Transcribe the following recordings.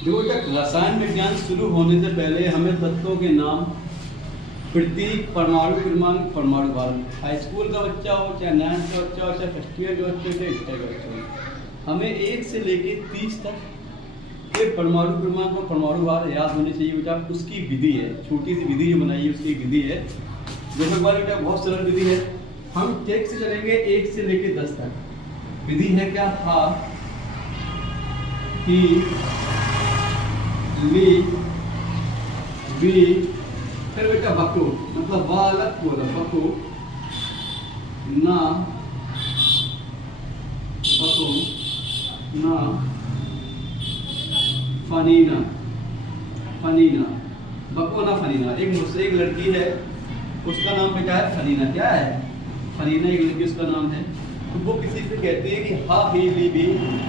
देखो बेटा, रसायन विज्ञान शुरू होने से पहले हमें तत्वों के नाम, प्रतीक, परमाणु क्रमांक, परमाणु भार, हाई स्कूल का बच्चा हो, चाहे 9th का बच्चा हो, चाहे फर्स्ट ईयर का बच्चा हो, चाहे 8th का बच्चा हो, हमें 1 से लेके 30 तक के परमाणु क्रमांक और परमाणु भार याद होने चाहिए बेटा। उसकी विधि है, छोटी सी विधि जो बनाई है उसकी विधि है, जो बेटा बहुत सरल विधि है। हम टेक से चलेंगे 1 से लेके 10 तक। विधि है क्या? हा, ही, ली, वी, फिर बेटा बको, मतलब वा अलग बोला, बको, ना, बको, ना, फनीना, फनीना, बको ना फनीना। एक मुझसे एक लड़की है, उसका नाम बेटा है फनीना। क्या है? फनीना एक लड़की, उसका नाम है। तो वो किसी से कहते हैं कि हा ही ली भी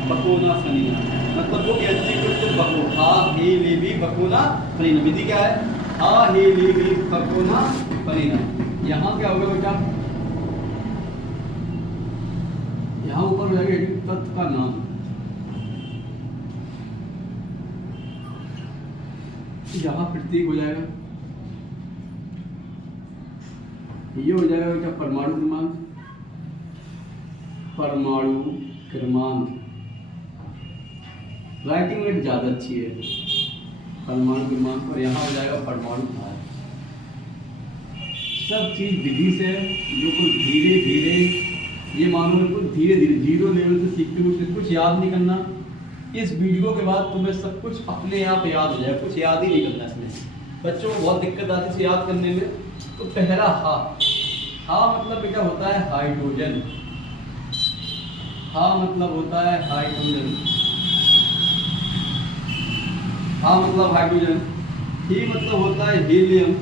बको ना फनीना, मतलब वो कहती है कि बको, हा ही ली भी बको ना फनीना। विधि क्या है? हा ही ली भी बको ना फनीना। यहाँ क्या होगा बेटा? यहाँ ऊपर हो जाएगा तत्व का नाम, यहाँ प्रतीक हो जाएगा, ये हो जाएगा बेटा परमाणु क्रमांक, परमाणु क्रमांक। राइटिंग में ज्यादा अच्छी है, परमाणु क्रमांक, और यहाँ हो जाएगा परमाणु भार। सब चीज विधि से, बिल्कुल धीरे धीरे, ये मानो बिल्कुल धीरे धीरे 0 लेवल से सीखते हुए, कुछ याद नहीं करना। इस वीडियो के बाद तुम्हें सब कुछ अपने आप याद हो जाए, कुछ याद ही नहीं करना इसमें। बच्चों को बहुत दिक्कत आती है इसे याद करने में। तो पहला हा, हा मतलब बेटा होता है हाइड्रोजन, हा मतलब होता है हाइड्रोजन, हा मतलब हाइड्रोजन। ही मतलब होता है हीलियम,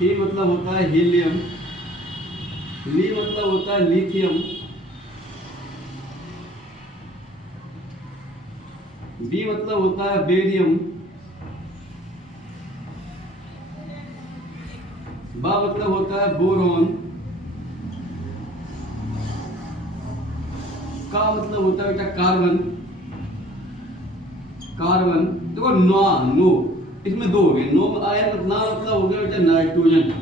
ही मतलब होता है हीलियम। ली मतलब होता है लिथियम। बी मतलब होता है बेरियम। बा मतलब होता है बोरॉन। का मतलब होता है बेटा कार्बन, कार्बन। देखो नो, इसमें 2 हो गए। नो आयन, ना मतलब हो गया बेटा नाइट्रोजन,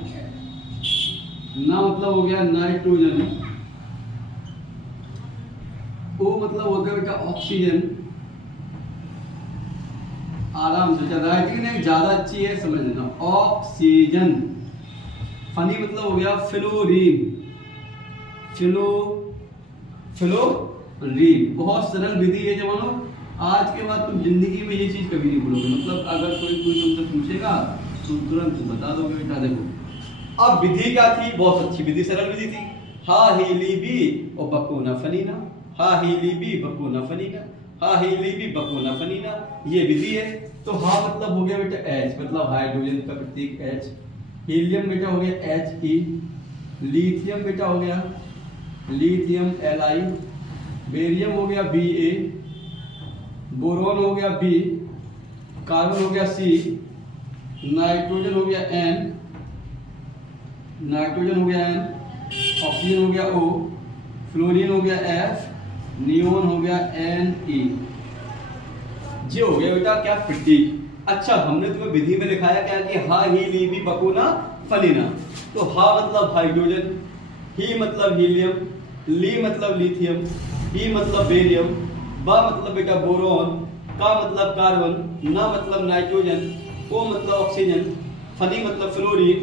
ना मतलब हो गया नाइट्रोजन। ओ मतलब होता है बेटा ऑक्सीजन। आराम से, राइटिंग ने ज्यादा अच्छी है, समझ लेना, ऑक्सीजन। फनी मतलब हो गया फ्लोरीन, फ्लोरीन। बहुत सरल विधि है जवानों, आज के बाद तुम जिंदगी में ये चीज कभी नहीं भूलोगे। मतलब अगर कोई तुमसे पूछेगा तो तुरंत बता दोगे बेटा। देखो अब विधि क्या थी? बहुत अच्छी विधि, सरल विधि थी। हा ही ली बी और बको ना फनीना, हा ही ली बी बको ना फनीना, हा ही ली बी बको ना फनीना, ये विधि है। तो हा मतलब हो गया बेटा H, मतलब हाइड्रोजन का प्रतीक H। हीलियम बेटा हो गया He। लिथियम बेटा हो गया लिथियम Li। बेरियम हो गया Ba। बोरॉन हो गया B। कार्बन हो गया C। नाइट्रोजन हो गया N, नाइट्रोजन हो गया N। ऑक्सीजन हो गया O। फ्लोरीन हो गया F। नियोन हो गया Ne। ये हो गया बेटा क्या? प्रतीक। अच्छा, हमने तुम्हें विधि में लिखाया क्या कि हा ही ली भी बको ना फनीना। तो हा मतलब हाइड्रोजन, ही मतलब हीलियम, ली मतलब लिथियम, ही मतलब बेरियम, बा मतलब बेटा बोरॉन, का मतलब कार्बन, ना मतलब नाइट्रोजन, ओ मतलब ऑक्सीजन, फनी मतलब फ्लोरीन,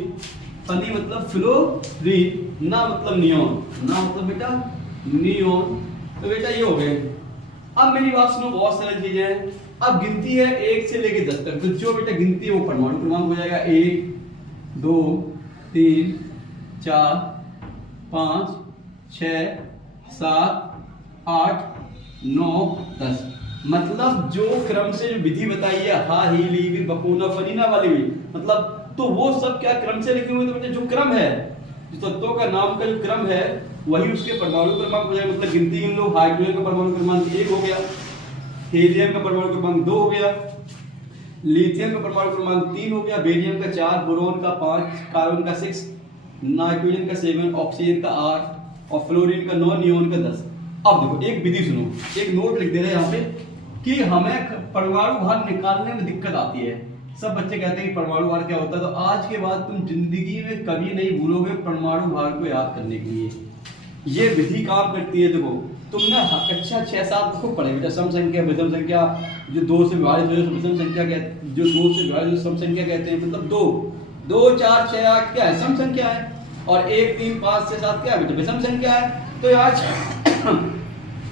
फनी मतलब फ्लोरीन, ना मतलब नियोन, ना मतलब बेटा नियोन। तो बेटा ये हो गए। अब मेरी बात सुनो, बहुत सरल चीजें हैं। अब गिनती है 1 से लेके 10 तक, तो जो बेटा गिनती है वो परमाणु क्रमांक हो जाएगा। 1 2 3 4 5 6 7 8 9 10। मतलब जो क्रम से जो विधि बताई है, हा ही ली भी बको ना फनीना वाली भी, मतलब तो वो सब क्या क्रम से लिखे हुए। तो बेटा जो क्रम है, जो तत्वों का नाम का जो क्रम है, वही उसके परमाणु क्रमांक हो जाएगा। मतलब गिनती गिन लो, हाइड्रोजन का परमाणु क्रमांक 1 हो गया, हीलियम का परमाणु क्रमांक 2 हो गया, लिथियम का परमाणु क्रमांक 3 हो गया, बेरियम का 4, बोरॉन का 5, कार्बन का 6, नाइट्रोजन का 7, ऑक्सीजन का 8 और फ्लोरीन का 9, नियोन का 10। अब देखो एक विधि सुनो, एक नोट लिख दे रहे हैं यहाँ पे। कि हमें परमाणु भार निकालने में दिक्कत आती है। सब बच्चे कहते हैं कि परमाणु भार क्या होता है, तो आज के बाद तुम जिंदगी में कभी नहीं भूलोगे परमाणु भार को याद करने के लिए ये विधि काम करती है। देखो तुमने कक्षा 6-7 को पढ़े बेटा, सम संख्या विषम संख्या, जो 2 से विभाजित हो विषम संख्या कहते, जो 2 से विभाजित सम संख्या कहते हैं, मतलब 2 4 6 8 क्या है, सम संख्या है, और 1 3 5 6 7 क्या है बेटा, विषम संख्या है। तो यार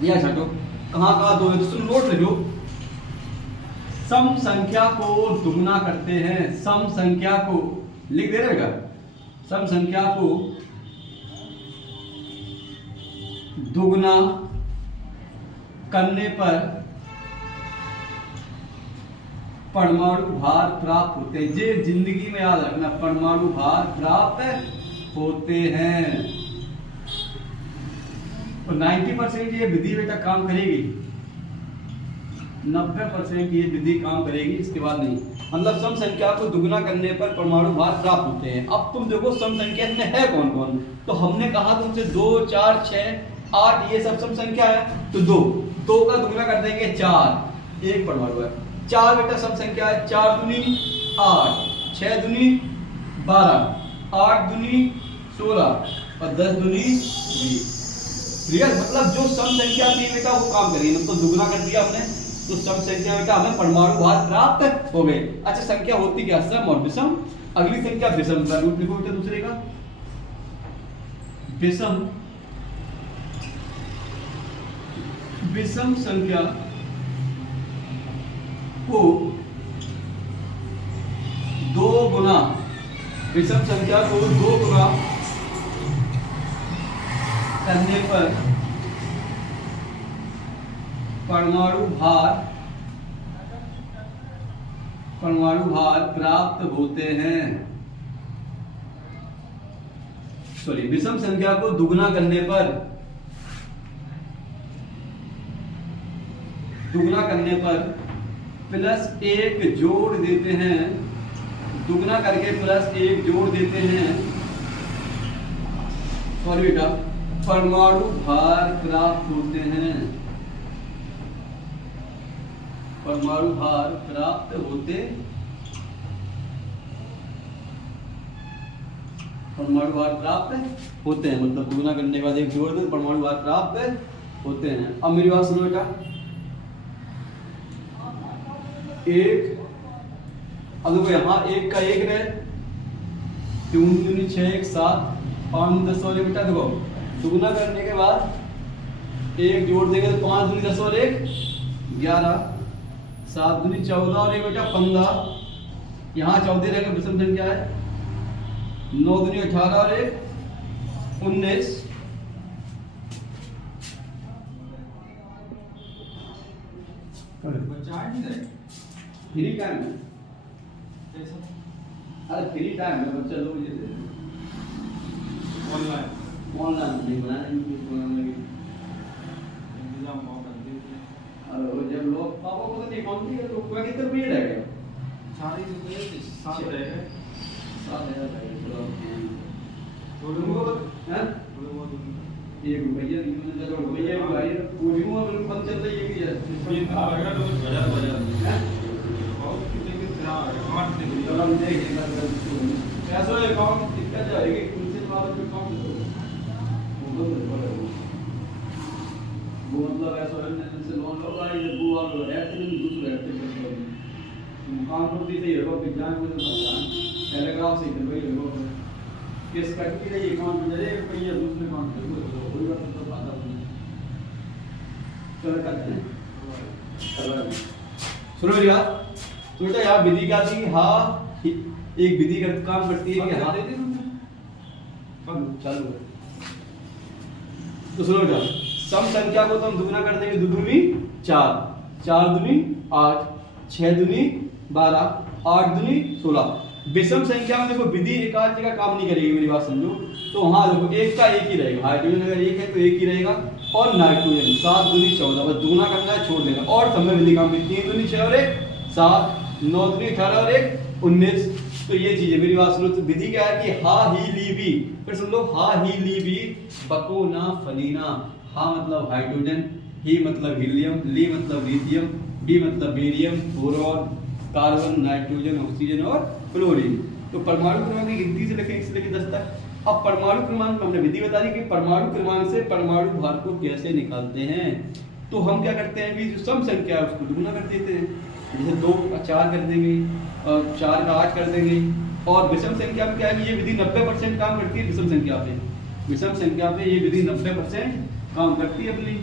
यह छाटो कहाँ 2 है, तो तुम नोट लिखो, सम संख्या को दुगना करते हैं, सम संख्या को लिख दे रहेगा, सम संख्या को दुगना करने पर परमाणु भार प्राप्त होते हैं। ये जिंदगी में याद रखना, परमाणु भार प्राप्त होते हैं। तो 90% ये विधि बेटा काम करेगी, 90% ये विधि काम करेगी, इसके बाद नहीं। मतलब सम संख्या को दुगना करने पर परमाणु भार प्राप्त होते हैं। अब तुम देखो सम संख्या में है कौन कौन, तो हमने कहा तुमसे 2 4 6 8 ये सब सम संख्या है, तो 2 का दुगना कर देंगे 4, एक परमाणु है। 4 बेटा सम संख्या है, 4 दूनी 8, 6 दूनी 12, 8 दूनी 16 और 10 दूनी 20। क्लियर, मतलब जो सम संख्या थी बेटा वो काम करेगी, मतलब दुगना कर दिया हमने, तो सम संख्या बेटा हमें परमाणु भार प्राप्त हो गए। अच्छा संख्या होती क्या, सम और विषम। अगली संख्या विषम का रूप लिखो बेटा, दूसरे का विषम। विषम संख्या को 2 गुना, विषम संख्या को 2 गुना करने पर परमाणु भार प्राप्त होते हैं। सॉरी, विषम संख्या को दुगना करने पर +1 जोड़ देते हैं, दुगना करके +1 जोड़ देते हैं, सॉरी बेटा, परमाणु भार प्राप्त होते हैं, परमाणु भार प्राप्त होते, परमाणु भार प्राप्त होते हैं, मतलब दुगना करने के बाद 1 जोड़ दे परमाणु भार प्राप्त होते हैं। अब मेरी बात सुनो बेटा, 1, अब देखो यहाँ 1 का 1 रहे, 3 दूनी 6 1 7 5 10 और बेटा देखो दुगना करने के बाद 1 जोड़ देंगे तो 5 दूनी 10 और 1 11, 7 दूनी 14 और 1 बेटा 15, यहाँ 14 रहेगा, विषम संख्या है, 9 दूनी 18 और 1 19, फ्री टाइम है, अरे फ्री टाइम है बच्चा लोग ये ऑनलाइन नहीं बनाना, अरे जब लोग पापा को तो नहीं कौन सी लोग क्या कितने रुपये रहेगा, 7 रहेगा, 7,000 रहेगा, चलो हैं 1 रुपया रुपया भाई पूरी में बिल्कुल बंद चल रही है कि ये आएगा तो बाजार चलो हम देखेंगे कैसा अकाउंट दिक्कत जाएगी, उनसे बात जो काम वो मतलब ऐसा है से लोन लो गाड़ी जब वो और रहते हैं दूसरे रहते हैं मुकाम पर भी सही होगा, विज्ञान को टेलीग्राफ से भाई होगा किस करके ये अकाउंट में जाए रुपया दूसरे अकाउंट में कोई बात तो फायदा नहीं, चलो करते हैं। सुनो मेरी बात, तो बेटा यहाँ विधि क्या थी, हाँ एक विधि का काम करती है कि हाँ चालू है। तो सुनो बेटा, सम संख्या को तो हम दुगना कर देंगे, 2 दूनी 4, 4 दूनी 8, 6 दूनी 12, 8 दूनी 16। विषम संख्या में देखो विधि एक आध जगह काम नहीं करेगी, मेरी बात समझो। तो हाँ देखो 1 का 1 ही रहेगा, हाइड्रोजन अगर 1 है तो 1 ही रहेगा, और नाइट्रोजन 7 दूनी 14, बस दुगना करना है छोड़ देना, और समय विधि काम में 3 दूनी 6 और 1 7, 9 दूनी 18 और 1 19। तो ये चीज है, मेरी बात सुनो। तो विधि क्या है कि हा ही ली बी, फिर सुन लो, हा ही ली बी बको ना फलीना। हा मतलब हाइड्रोजन, ही मतलब हीलियम, ली मतलब लिथियम, डी मतलब barium, boron, carbon, nitrogen, oxygen और फ्लोरीन। तो परमाणु क्रमांक की गिनती से लेकर 1 से लेकर 10 तक। अब परमाणु क्रमांक हमने विधि बता दी कि परमाणु क्रमांक से परमाणु भार को कैसे निकालते हैं। तो हम क्या करते हैं कि जो सम संख्या है उसको दुगुना कर देते हैं, जैसे 2 का 4 कर देंगे और 4 का 8 कर देंगे। और विषम संख्या में क्या है कि ये विधि 90% काम करती है विषम संख्या पे। विषम संख्या पे ये विधि 90% काम करती है अपनी,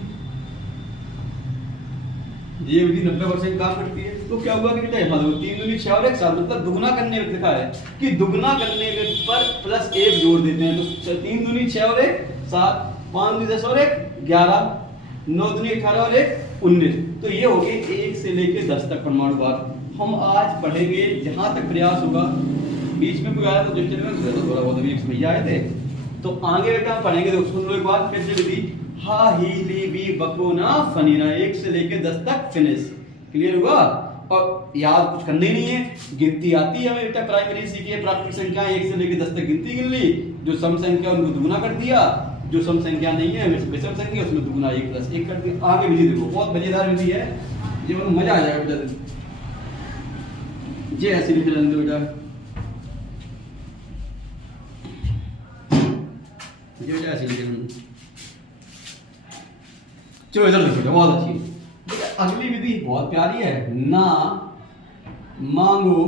ये विधि 90% काम करती है। तो क्या हुआ कि बेटा यहाँ देखो 3 दूनी 6 और 1 7, मतलब दुगुना करने में लिखा है कि दुगुना करने में पर प्लस 1 जोड़ देते हैं। तो 3 दूनी 6 और 1 7, 5 दूनी 10 और 1 11, 9 दूनी 18 और 1 19। तो ये हो गए 1 से लेके 10 तक परमाणु भार। हम आज पढ़ेंगे जहां तक प्रयास होगा, बीच में कोई आया तो थोड़ा बहुत अभी भैया आए थे, तो आगे बेटा हम पढ़ेंगे। तो सुन लो एक बार फिर से विधि, हा ही ली बी बकोना फनीना, 1 से लेके 10 तक फिनिश। क्लियर हुआ? और याद कुछ करना ही नहीं है, गिनती आती है हमें बेटा, प्राइमरी सीखी है प्राथमिक संख्या 1 से लेके 10 तक गिनती गिन ली, जो सम संख्या उनको दुगुना कर दिया, जो सम संख्या नहीं है विषम संख्या उसमें दुगुना 1 + 1 कर दिया। आगे विधि देखो, बहुत मजेदार विधि है, ये मजा आ जाएगा बेटा। ये ऐसे लिख लेंगे बेटा, ये बेटा ऐसे लिख लेंगे। चलो इधर देखो, बहुत अच्छी है। अगली विधि बहुत प्यारी है, ना मांगो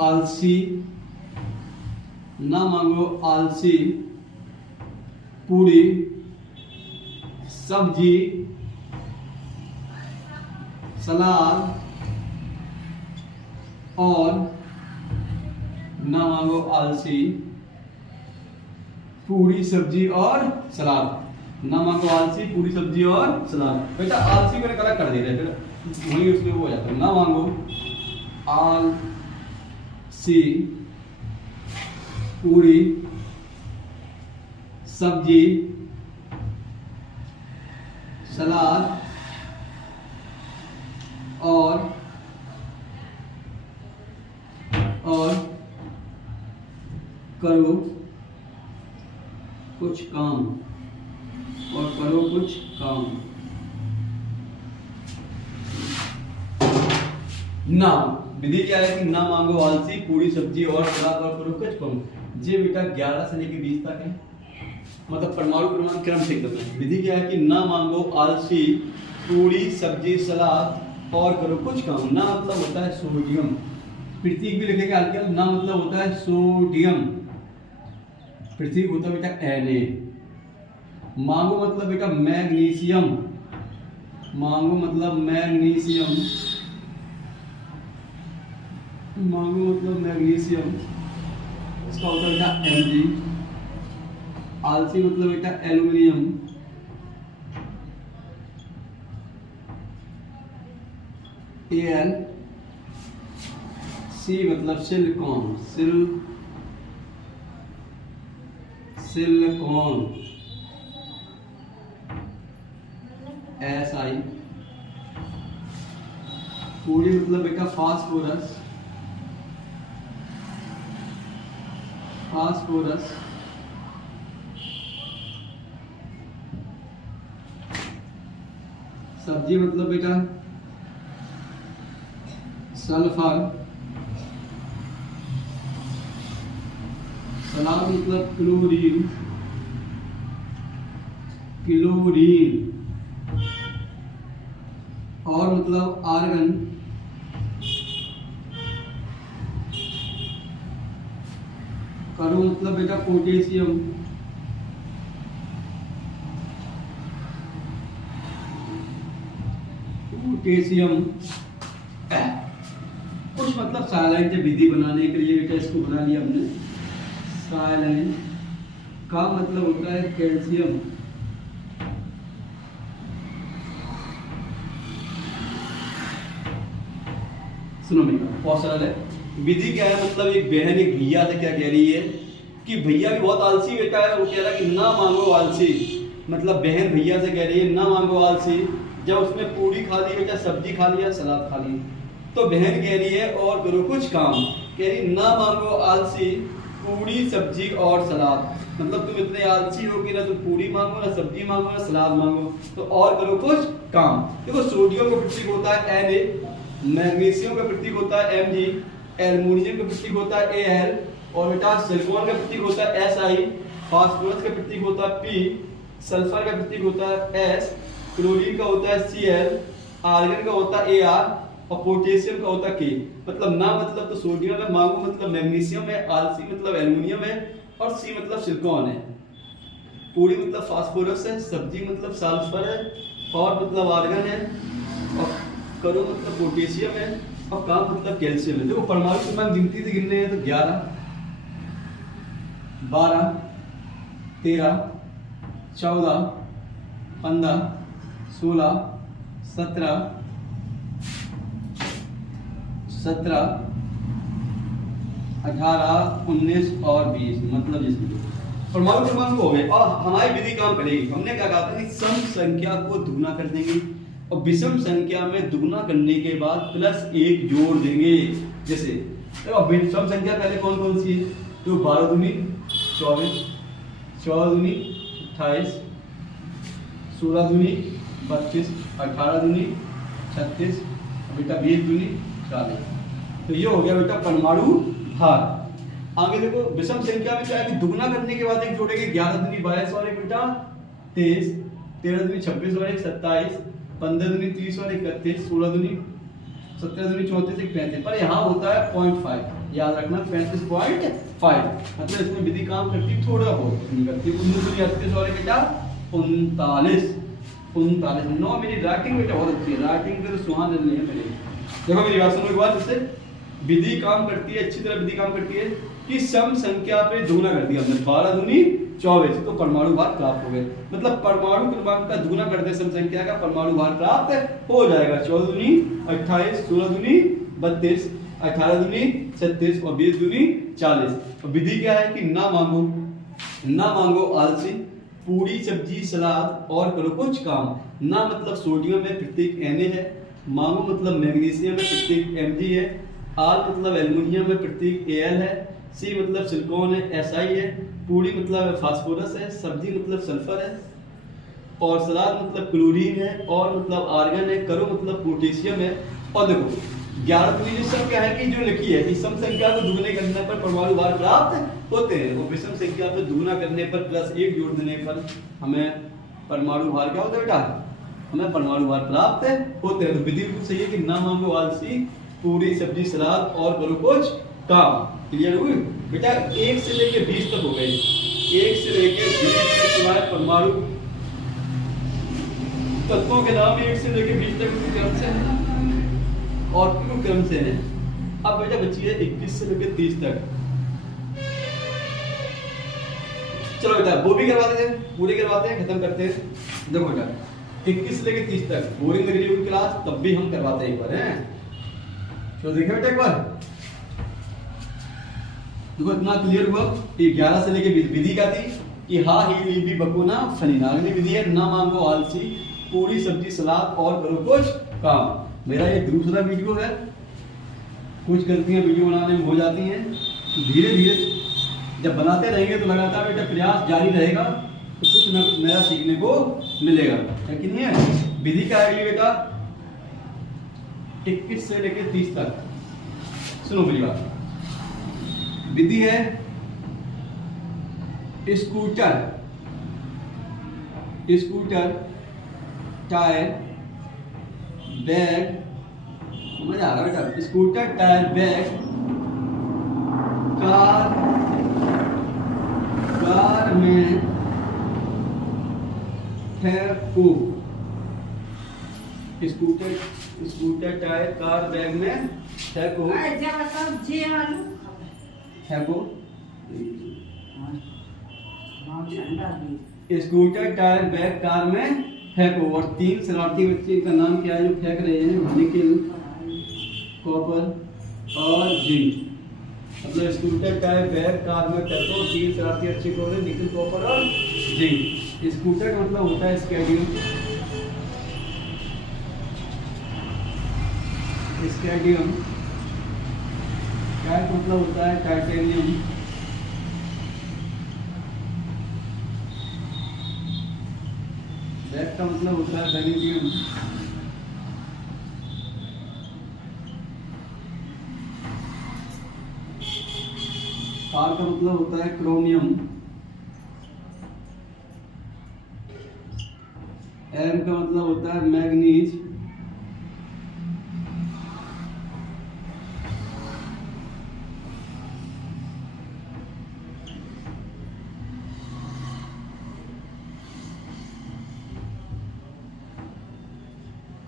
आलसी, ना मांगो आलसी पूरी सब्जी सलाद और ना मांगो आलसी पूरी सब्जी और सलाद, ना मांगो आलसी पूरी सब्जी और सलाद। बेटा आलसी को कलर कर दे रहे, फिर वही उसमें वो हो जाता है। ना मांगो आलसी पूरी सब्जी सलाद और करो कुछ काम, और करो कुछ काम। ना विधि क्या है कि ना मांगो आलसी पूरी सब्जी और सलाद और करो कुछ काम। ये बेटा 11 से लेकर 20 तक है, मतलब परमाणु क्रमांक क्रम से एकदम है। विधि क्या है कि ना मांगो आलसी पूरी सब्जी सलाद और करो कुछ काम। ना मतलब होता है सोडियम, प्रतीक भी लिखेगा अल्कोहल। ना मतलब होता है सोडियम, प्रतीक होता है बेटा Na। मांगो मतलब बेटा मैग्नीशियम, मांगो मतलब मैग्नीशियम, मांगो मतलब मैग्नीशियम, इसका होता है बेटा Mg। आलसी मतलब बेटा एल्युमिनियम, Al। सी मतलब सिलिकॉन, सिलिकॉन Si। पूरी मतलब बेटा फास्फोरस, सब्जी मतलब बेटा सल्फर, सलाद मतलब क्लोरीन, और मतलब आर्गन, करो मतलब बेटा पोटेशियम, कुछ मतलब साइलाइन के विधि बनाने के लिए बेटा इसको बना लिया हमने। साइलाइन का मतलब होता है कैल्शियम, सुनो बेटा बहुत सरल है। विधि क्या है, मतलब एक बहन एक भैया से क्या कह रही है कि भैया भी बहुत आलसी बेटा है, वो कह रहा है कि ना मांगो आलसी, मतलब बहन भैया से कह रही है ना मांगो आलसी। जब उसने पूरी खा ली बेटा, सब्जी खा लिया, सलाद खा ली, तो बहन कह रही है और करो कुछ काम। कह रही ना मांगो आलसी पूरी सब्जी और सलाद, मतलब तुम इतने आलसी हो कि ना तुम पूरी मांगो, ना सब्जी मांगो, ना सलाद मांगो, तो और करो कुछ काम। देखो सोडियम का प्रतीक होता है Na, मैग्नीशियम का प्रतीक होता है Mg, एल्युमिनियम का प्रतीक होता है Al, और बेटा सिलिकॉन का प्रतीक होता है Si, फास्फोरस का प्रतीक होता है P, सल्फर का प्रतीक होता है S, क्लोरीन का होता है Cl, आर्गन का होता है Ar, और पोटेशियम का होता है K। मतलब ना मतलब तो सोडियम है, मांगो मतलब मैग्नीशियम है, आलसी मतलब एल्युमिनियम है, और सी मतलब सिलिकॉन है, पूरी मतलब फास्फोरस है, सब्जी मतलब सल्फर है, और मतलब आर्गन है, और करो मतलब पोटेशियम है, और काम मतलब कैल्शियम है। देखो परमाणु क्रमांक गिनती से गिनने हैं तो 11, 12, 13, 14, 15, 16, 17, 18, 19 और 20, मतलब इसमें परमाणु क्रमांक हो गए। और हमारी विधि काम करेगी। हमने क्या कहा था कि सम संख्या को दुगुना कर देंगे और विषम संख्या में दुगुना करने के बाद +1 जोड़ देंगे। जैसे देखो विषम संख्या पहले कौन कौन सी है, तो 12 दूनी 24, 14 दूनी 28, 16 दूनी 32, 18 दूनी 36, बेटा 20 दूनी 40। तो ये हो गया बेटा परमाणु भार। आगे देखो विषम संख्या में क्या है कि दुगुना करने के बाद एक जोड़ेंगे, 11 दूनी 22 और एक बेटा 23, 13 दूनी 26 और एक 27, 15 दूनी 30 और 31, 16 दूनी 17 दूनी 34, एक 35। पर यहाँ होता है 0.5, याद रखना 35.5, मतलब इसमें विधि काम करती थोड़ा बहुत नहीं करती। 19 दूनी 38 और एक बेटा 39, 9 मेरी राइटिंग बेटा बहुत अच्छी है, राइटिंग पे तो सुहान नहीं है मेरी। देखो मेरी बात सुनो एक बार, इससे विधि काम करती है, अच्छी तरह विधि काम करती है कि सम संख्या पे दुगुना कर दिया हमने, 12 दूनी 24, तो परमाणु भार प्राप्त हो गए। मतलब परमाणु क्रमांक का दुगुना कर दे सम संख्या का, परमाणु भार प्राप्त हो जाएगा। 14 दूनी 28, 16 दूनी 32, 18 दूनी 36 और 20 दूनी 40। तो विधि क्या है कि ना मांगो आलसी, पूरी सब्जी सलाद और करो कुछ काम। ना मतलब सोडियम में प्रतीक Na है, मांगो मतलब मैग्नीशियम में प्रतीक Mg है, आल मतलब एल्युमिनियम में प्रतीक Al है, सी मतलब सिलिकॉन है Si है, पूरी मतलब फास्फोरस है, सब्जी मतलब सल्फर है, और सलाद मतलब क्लोरीन है, और मतलब आर्गन है, करो मतलब पोटेशियम है। और देखो 11 दूनी सब क्या है कि जो लिखी है कि सम संख्या को दुगने करने पर परमाणु भार प्राप्त होते हैं, और विषम संख्या को दुगना करने पर +1 जोड़ देने पर हमें परमाणु भार क्या होता है बेटा, हमें परमाणु भार प्राप्त होते हैं। तो विधि बिल्कुल सही है कि ना मांगो आलसी, पूरी सब्जी सलाद और करो कुछ काम। क्लियर हुई बेटा? 1 से लेकर 20 तक हो गए, 1 से लेकर 20 तक तुम्हारे परमाणु तत्वों के नाम 1 से लेकर 20 तक क्रम से है और क्यों क्रम से है। अब बेटा बची है 21 से लेकर 30 तक। चलो बेटा वो भी करवा देते हैं, पूरी करवाते हैं, खत्म करते हैं। देखो बेटा 21 से लेकर 30 तक बोरिंग लग रही होगी क्लास, तब भी हम करवाते हैं एक बार, हैं? तो देखिए बेटा एक बार, देखो इतना क्लियर हुआ कि 11 से लेके विधि क्या थी कि हा ही ली भी बकुना फलीना। अगली विधि है ना मांगो आलसी, पूरी सब्जी सलाद और करो कुछ काम। मेरा ये दूसरा वीडियो है, कुछ गलतियां वीडियो बनाने में हो जाती हैं, धीरे धीरे जब बनाते रहेंगे तो लगातार बेटा प्रयास जारी रहेगा, तो कुछ ना कुछ नया सीखने को मिलेगा, है कि नहीं है? विधि क्या है बेटा 21 से लेके 30 तक। सुनो मेरी बात, विधि है स्कूटर, टायर, बैग, समझ आ रहा बेटा? स्कूटर टायर बैग, कार में फेंको। स्कूटर टायर कार बैग में फेंको, स्कूटर टायर बैग कार में फेंको। और 3 शरारती बच्चे का नाम क्या है जो फेंक रहे हैं? निकल, कॉपर और जिंक। मतलब स्कूटर टायर बैग कार में फेंको, 3 शरारती बच्चे को निकल, कॉपर और जिंक। स्कूटर मतलब होता है स्केडियम, टायर मतलब होता है टाइटेनियम, बैग का मतलब होता है वेनेडियम। आर का मतलब होता है क्रोमियम। एम का मतलब होता है मैग्नीज।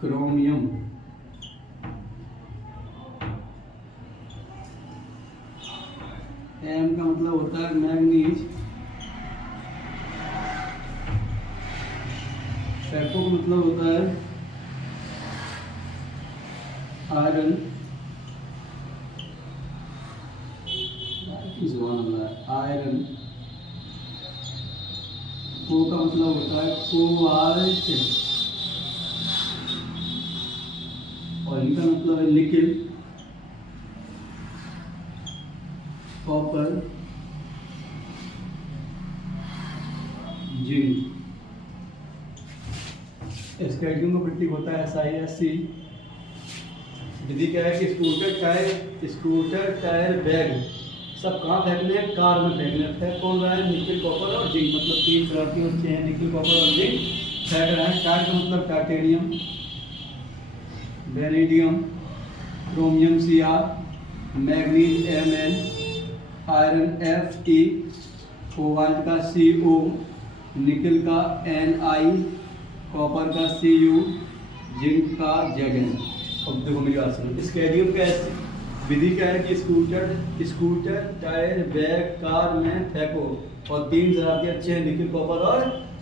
क्रोमियम। एम का मतलब होता है मैग्नीज। फेको का मतलब होता है आयरन। आयरन। को का मतलब होता है कोबाल्ट। और इनका मतलब है निकेल, कॉपर, जिंक। स्केटिंग का प्रतीक होता है SiSc। विधि क्या है कि स्कूटर टायर बैग सब कहाँ फेंकने हैं? कार में फेंकने हैं। फेंक कौन रहा है? निकेल, कॉपर और जिंक, मतलब 3 तरह के बच्चे हैं, निकेल, कॉपर और जिंक फेंक रहे हैं। टायर का मतलब titanium, vanadium, chromium Cr, manganese Mn, iron Fe, cobalt का Co, निकेल का Ni, कॉपर का Cu, जिंक का Zn। अब देखो मेरी बात सुनो, स्केडियम का विधि क्या है कि स्कूटर टायर बैग कार में फेंको और 3 तरह के अच्छे हैं, निकेल, कॉपर और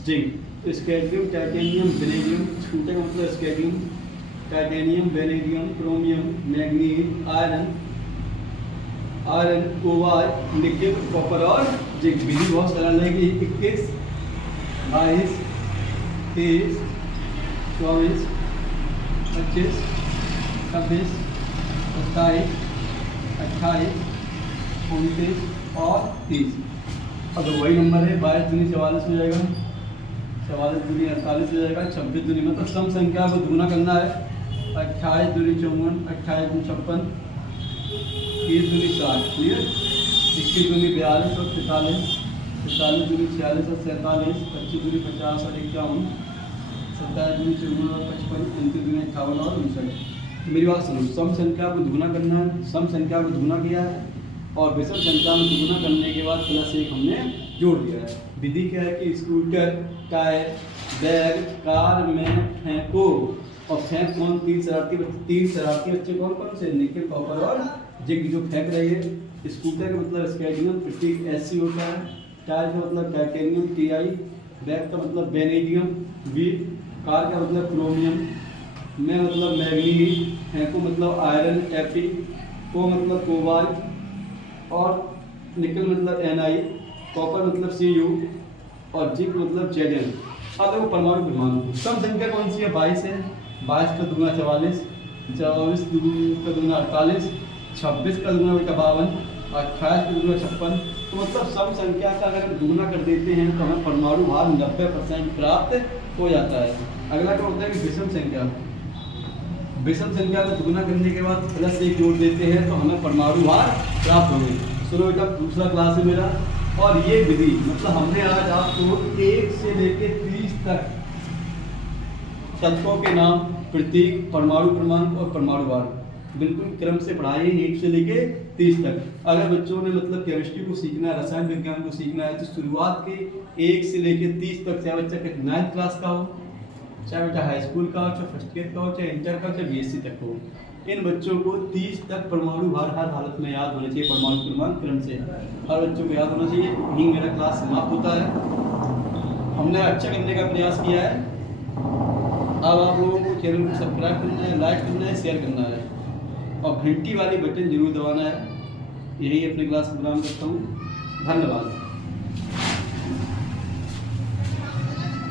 जिंक। तो स्केडियम, टाइटेनियम, वेनेडियम। स्कूटर का मतलब स्केडियम, titanium, vanadium, chromium, manganese, iron, cobalt, nickel, copper और जिंक। विधि बहुत सरल है कि 21, 22, 23, 24, 25, 26, 27, 28, 29 और 30। अब वही नंबर है, 22 दूनी 44 हो जाएगा, 44 दूनी 48 हो जाएगा, 26 दूनी मतलब सम संख्या को दुगुना करना है। 28 दूनी 54, 28 दूनी 56, 30 दूनी 60, क्लियर। 21 दूनी 42 और 43, 43 दूनी 46 और 47, 25 दूनी 50 और 51, 27 दूनी 54 और 55, 29 दूनी 58 और 59। मेरी बात सुनो, सम संख्या को दुगुना करना है, सम संख्या को दुगुना किया है और विषम संख्या में दुगुना करने के बाद +1 हमने जोड़ दिया है। विधि क्या है कि स्कूटर टायर बैग कार में फेंको और फेंक कौन? 3 शरारती बच्चे कौन कौन से? निकेल, कॉपर और जिंक जो फेंक रही है। स्कूटर का मतलब स्केडियम, प्रतीक SC होता है। टायर का मतलब टाइटेनियम Ti, बैग का मतलब वेनेडियम V, कार का मतलब क्रोमियम, में मतलब मैग्नीज, फेंको मतलब आयरन Fe, को मतलब कोबाल्ट और निकेल मतलब Ni, कॉपर मतलब Cu और जिंक मतलब Zn। अब देखो परमाणु क्रमांक, सम संख्या कौन सी है? 22 है। 22 का दुगुना 44, 24 का दुगुना 48, 26 का दुगुना 52, 28 का दुगुना 56। तो मतलब सम संख्या का अगर हम दुगुना कर देते हैं तो हमें परमाणु भार 90% प्राप्त हो जाता है। अगला क्या होता है कि विषम संख्या को दुगुना करने के बाद +1 जोड़ देते हैं तो हमें परमाणु भार प्राप्त होंगे। सुनो बेटा, दूसरा क्लास है मेरा और ये विधि मतलब हमने आज आपको 1 से लेकर 30 तक तत्वों के नाम, प्रतीक, परमाणु क्रमांक और परमाणु भार बिल्कुल क्रम से पढ़ाई है 1 से लेके 30 तक। अगर बच्चों ने मतलब केमिस्ट्री को सीखना है, रसायन विज्ञान को सीखना है तो शुरुआत के 1 से लेके 30 तक, चाहे बच्चा 9th क्लास का हो, चाहे बेटा हाई स्कूल का हो, चाहे फर्स्ट ईयर का हो, चाहे इंटर का हो, चाहे BSc तक हो, इन बच्चों को 30 तक परमाणु भार हर हालत में याद होना चाहिए। परमाणु क्रमांक क्रम से हर बच्चों को याद होना चाहिए। यही मेरा क्लास समाप्त होता है। हमने अच्छा करने का प्रयास किया है। अब आप लोगों को चैनल को सब्सक्राइब करना है, लाइक करना है, शेयर करना है और घंटी वाली बटन जरूर दबाना है। यही अपनी क्लास प्रोग्राम करता हूँ। धन्यवाद।